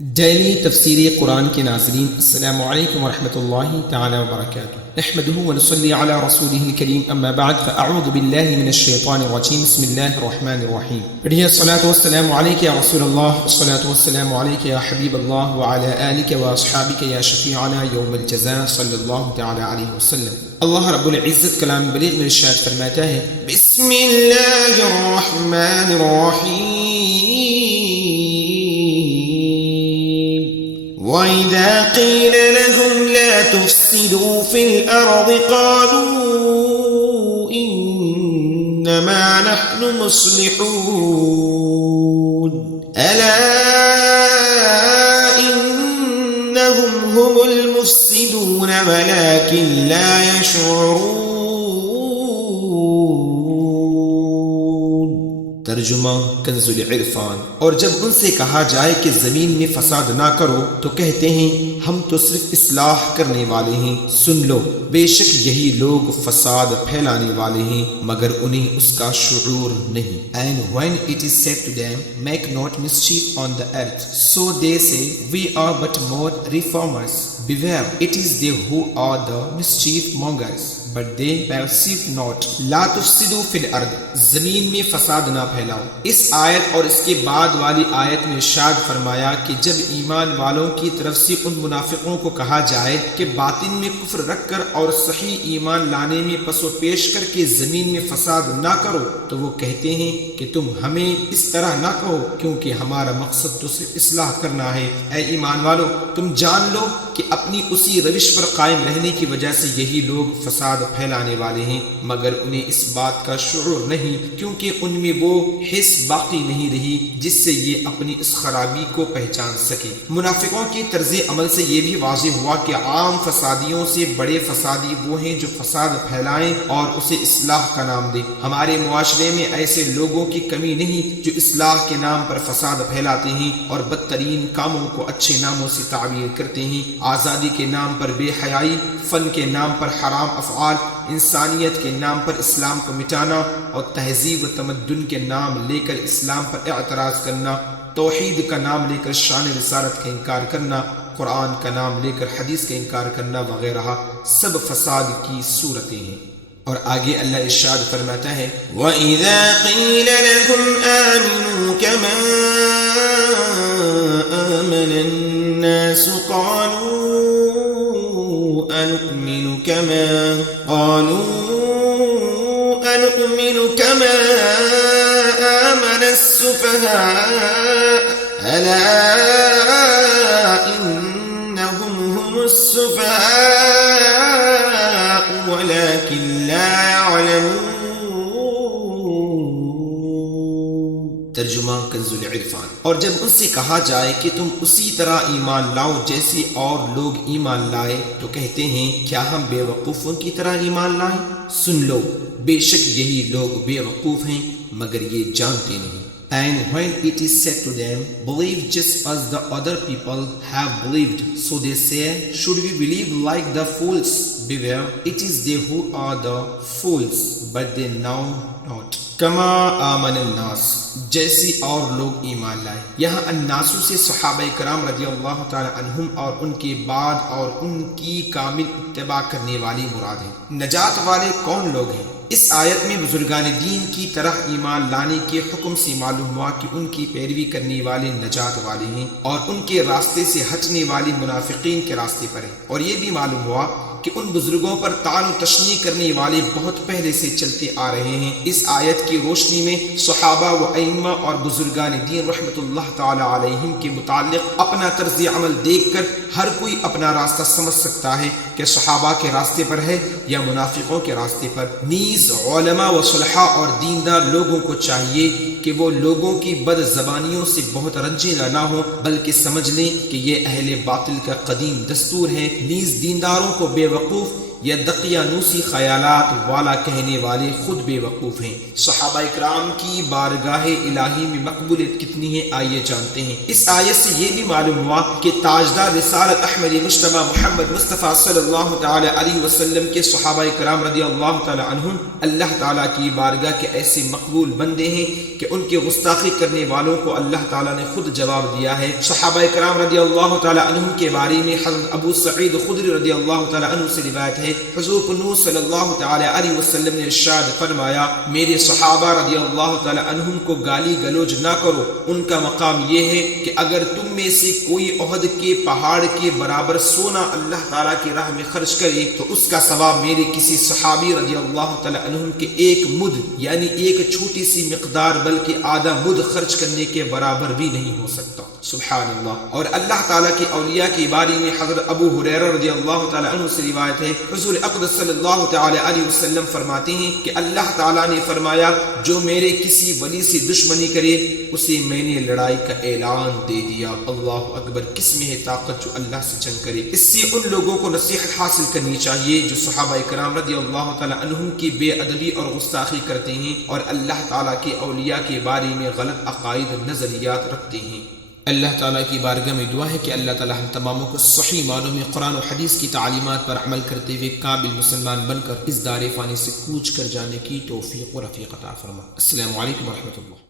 Daily تفسیری قرآن کے ناظرین، السلام علیکم ورحمۃ اللہ تعالی وبرکاتہ۔ نحمده ونصلي على رسوله الكريم، اما بعد فاعوذ بالله من الشیطان الرجیم، بسم اللہ الرحمن الرحیم۔ پڑھیے الصلاۃ والسلام علیک یا رسول اللہ، الصلاۃ والسلام علیک یا حبیب اللہ، وعلى آلک واصحابک یا شفیعنا یوم الجزاء، صلی اللہ تعالی علیہ وسلم۔ اللہ رب العزت کلام بلیغ میں ارشاد فرماتا ہے، بسم اللہ الرحمن الرحیم، وَإِذَا قِيلَ لَهُمْ لَا تُفْسِدُوا فِي الْأَرْضِ قَالُوا إِنَّمَا نَحْنُ مُصْلِحُونَ أَلَا إِنَّهُمْ هُمُ الْمُفْسِدُونَ وَلَكِنْ لَا يَشْعُرُونَ۔ ترجمہ کنز العرفان۔ اور جب ان سے کہا جائے کہ زمین میں فساد نہ کرو تو کہتے ہیں ہم تو صرف اصلاح کرنے والے ہیں۔ سن لو، بے شک یہی لوگ فساد پھیلانے والے ہیں مگر انہیں اس کا شعور نہیں۔ And when it is said to them, make not mischief on the earth, so they say, we are but more reformers. Beware, it is they who are the mischief mongers, but they perceive not. لا تفسدوا فی الارض، زمین میں فساد نہ پھیلاؤ۔ اس آیت اور اس کے بعد والی آیت میں ارشاد فرمایا کہ جب ایمان والوں کی طرف سے ان منافقوں کو کہا جائے کہ باطن میں کفر رکھ کر اور صحیح ایمان لانے میں پس و پیش کر کے زمین میں فساد نہ کرو، تو وہ کہتے ہیں کہ تم ہمیں اس طرح نہ کہو کیونکہ ہمارا مقصد تو صرف اصلاح کرنا ہے۔ اے ایمان والو، تم جان لو کہ اپنی اسی روش پر قائم رہنے کی وجہ سے یہی لوگ فساد پھیلانے والے ہیں مگر انہیں اس بات کا شعور نہیں کیونکہ ان میں وہ حس باقی نہیں رہی جس سے یہ اپنی اس خرابی کو پہچان سکے۔ منافقوں کی طرز عمل سے یہ بھی واضح ہوا کہ عام فسادیوں سے بڑے فسادی وہ ہیں جو فساد پھیلائیں اور اسے اصلاح کا نام دیں۔ ہمارے معاشرے میں ایسے لوگوں کی کمی نہیں جو اصلاح کے نام پر فساد پھیلاتے ہیں اور بدترین کاموں کو اچھے ناموں سے تعبیر کرتے ہیں۔ آزادی کے نام پر بے حیائی، فن کے نام پر حرام افعال، انسانیت کے نام پر اسلام کو مٹانا اور تہذیب و تمدن کے نام لے کر اسلام پر اعتراض کرنا، توحید کا نام لے کر شان رسالت کا انکار کرنا، قرآن کا نام لے کر حدیث کا انکار کرنا وغیرہ سب فساد کی صورتیں ہیں۔ اور آگے اللہ ارشاد فرماتا ہے، وَإِذَا قِيلَ لَهُمْ آمِنُوا كَمَا آمَنَ النَّاسُ قَالُوا أَنُؤْمِنُ كَمَا آمَنَ السُّفَهَاءُ أَلَا إِنَّهُمْ هُمُ السُّفَهَاءُ وَلَكِنْ لَا يَعْلَمُونَ۔ ترجمہ کنز العرفان۔ اور جب ان سے کہا جائے کہ تم اسی طرح ایمان لاؤ جیسے اور لوگ ایمان لائے تو کہتے ہیں کیا ہم بے وقوفوں کی طرح ایمان لائیں؟ سن لو، بے شک یہی لوگ بے وقوف ہیں مگر یہ جانتے نہیں۔ And when it is said to them, believe just as the other people have believed, so they say, should we believe like the fools? Beware, it is they who are the fools, but they know not. کما آمن الناس، جیسی اور لوگ ایمان لائے۔ یہاں الناسو سے صحابہ کرام رضی اللہ تعالی عنہم اور ان کے بعد اور ان کی کامل اتباع کرنے والی مراد ہیں۔ نجات والے کون لوگ ہیں؟ اس آیت میں بزرگان دین کی طرح ایمان لانے کے حکم سے معلوم ہوا کہ ان کی پیروی کرنے والے نجات والے ہیں اور ان کے راستے سے ہٹنے والے منافقین کے راستے پر ہیں۔ اور یہ بھی معلوم ہوا کہ ان بزرگوں پر طعن و تشنیع کرنے والے بہت پہلے سے چلتے آ رہے ہیں۔ اس آیت کی روشنی میں صحابہ و ائمہ اور بزرگان دین رحمت اللہ تعالی علیہم کے متعلق اپنا طرز عمل دیکھ کر ہر کوئی اپنا راستہ سمجھ سکتا ہے کہ صحابہ کے راستے پر ہے یا منافقوں کے راستے پر۔ نیز علماء و صلحاء اور دیندار لوگوں کو چاہیے کہ وہ لوگوں کی بد زبانیوں سے بہت رنجیدہ نہ ہوں بلکہ سمجھ لیں کہ یہ اہل باطل کا قدیم دستور ہے۔ نیز دینداروں کو بے وقوف یا دقیانوسی خیالات والا کہنے والے خود بے وقوف ہیں۔ صحابہ اکرام کی بارگاہ الہی میں مقبولیت کتنی ہے آئیے جانتے ہیں۔ اس آیت سے یہ بھی معلوم ہوا کہ تاجدار رسالت احمد مجتبی محمد مصطفیٰ صلی اللہ تعالی علیہ وسلم کے صحابہ اکرام رضی اللہ تعالی عنہم اللہ تعالیٰ کی بارگاہ کے ایسے مقبول بندے ہیں کہ ان کے گستاخی کرنے والوں کو اللہ تعالیٰ نے خود جواب دیا ہے۔ صحابہ اکرام رضی اللہ تعالی عنہم کے بارے میں حضرت ابو سعید خدری رضی اللہ تعالی عنہ سے روایت ہے، حضور پنو صلی اللہ تعالی علیہ وسلم نے ارشاد فرمایا، میرے صحابہ رضی اللہ تعالی عنہم کو گالی گلوچ نہ کرو، ان کا مقام یہ ہے کہ اگر تم میں سے کوئی احد کے پہاڑ کے برابر سونا اللہ تعالیٰ کی راہ میں خرچ کرے تو اس کا ثواب میرے کسی صحابی رضی اللہ تعالی عنہم کے ایک مد یعنی ایک چھوٹی سی مقدار بلکہ آدھا مد خرچ کرنے کے برابر بھی نہیں ہو سکتا۔ سبحان اللہ۔ اور اللہ تعالیٰ کے اولیاء کی باری میں حضرت ابو ہریرہ رضی اللہ تعالی عنہ سے روایت ہے، حضور اقدس صلی اللہ تعالی علیہ وسلم فرماتے ہیں کہ اللہ تعالیٰ نے فرمایا، جو میرے کسی ولی سے دشمنی کرے اسے میں نے لڑائی کا اعلان دے دیا۔ اللہ اکبر، کس میں ہے طاقت جو اللہ سے جنگ کرے۔ اس سے ان لوگوں کو نصیحت حاصل کرنی چاہیے جو صحابہ کرام رضی اللہ تعالی عنہم کی بے ادبی اور گستاخی کرتے ہیں اور اللہ تعالیٰ کے اولیاء کے بارے میں غلط عقائد نظریات رکھتے ہیں۔ اللہ تعالیٰ کی بارگاہ میں دعا ہے کہ اللہ تعالیٰ ہم تماموں کو صحیح معنوں میں قرآن و حدیث کی تعلیمات پر عمل کرتے ہوئے قابل مسلمان بن کر اس دار فانی سے کوچ کر جانے کی توفیق و رفیق عطا فرما۔ السلام علیکم ورحمۃ اللہ۔